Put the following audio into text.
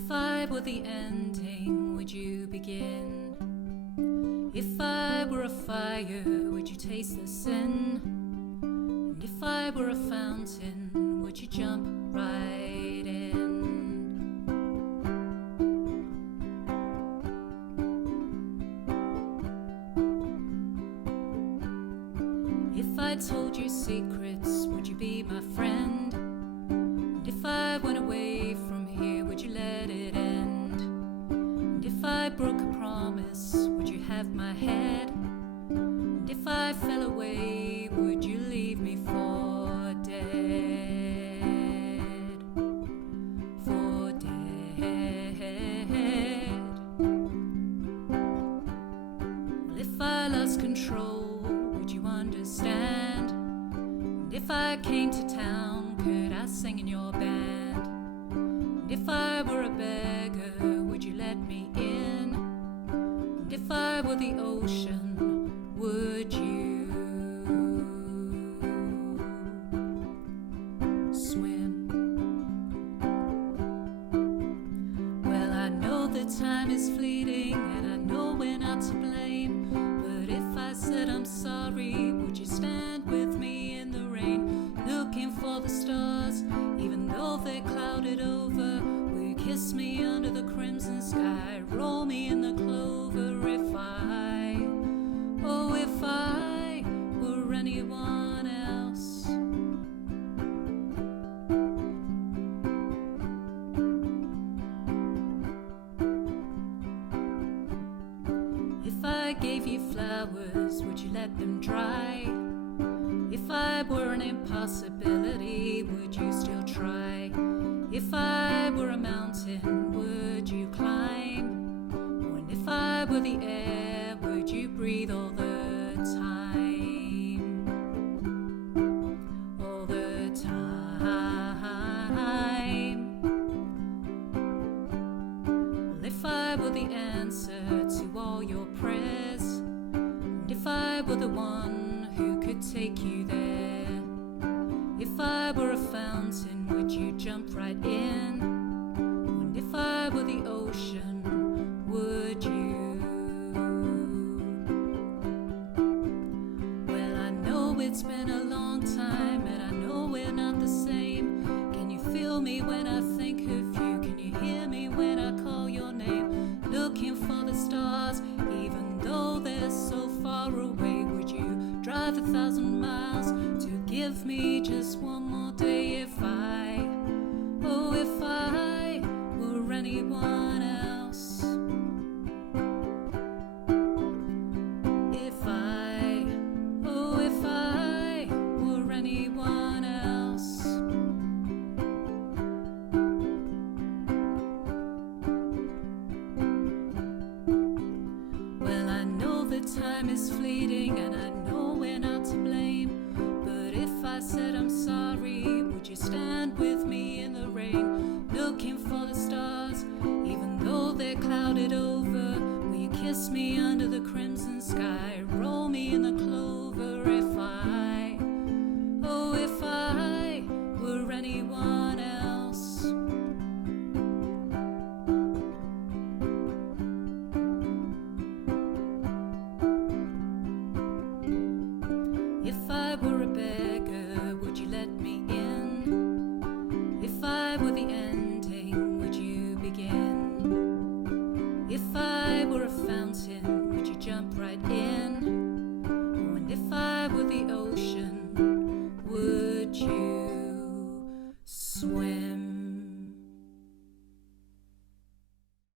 If I were the ending, would you begin? If I were a fire, would you taste the sin? And if I were a fountain, would you jump right in? If I told you secrets, would you be my friend? And if I went away from here, would you let it end? And if I broke a promise, would you have my head? And if I fell away, would you leave me for dead? For dead. Well, if I lost control, would you understand? And if I came to town, could I sing in your band? And if I were a beggar, would you let me in? And if I were the ocean, would you swim? Well, I know that time is fleeting, and I know we're not to blame. But if I said I'm sorry, would you stand with me in the rain, looking for the stars, even though they're clouded over? Will you kiss me under the crimson sky, roll me in the clover? If I, oh, if I were anyone else. If I gave you flowers, would you let them dry? If I were an impossibility, would you still try? If I were a mountain, would you climb? And if I were the air, would you breathe all the time? All the time. Well, if I were the answer to all your prayers, and if I were the one who could take you there, if I were a fountain, would you jump right in? And if I were the ocean, would you? Well, I know it's been a long time, and I know we're not the same. Can you feel me when I think of you? Can you hear me when I call your name? Looking for the stars, even though they're so far away. Would you drive 1,000 miles to give me just one more day? If I, oh, if I were anyone else. If I, oh, if I were anyone else. Well, I know that time is fleeting, and I know we're not to blame. But if I said I'm sorry, would you stand with me in the rain, looking for the stars, even though they're clouded over? Will you kiss me under the crimson sky, roll me in the clover? If I, oh, if I were anyone else. If I were a beggar, would you let me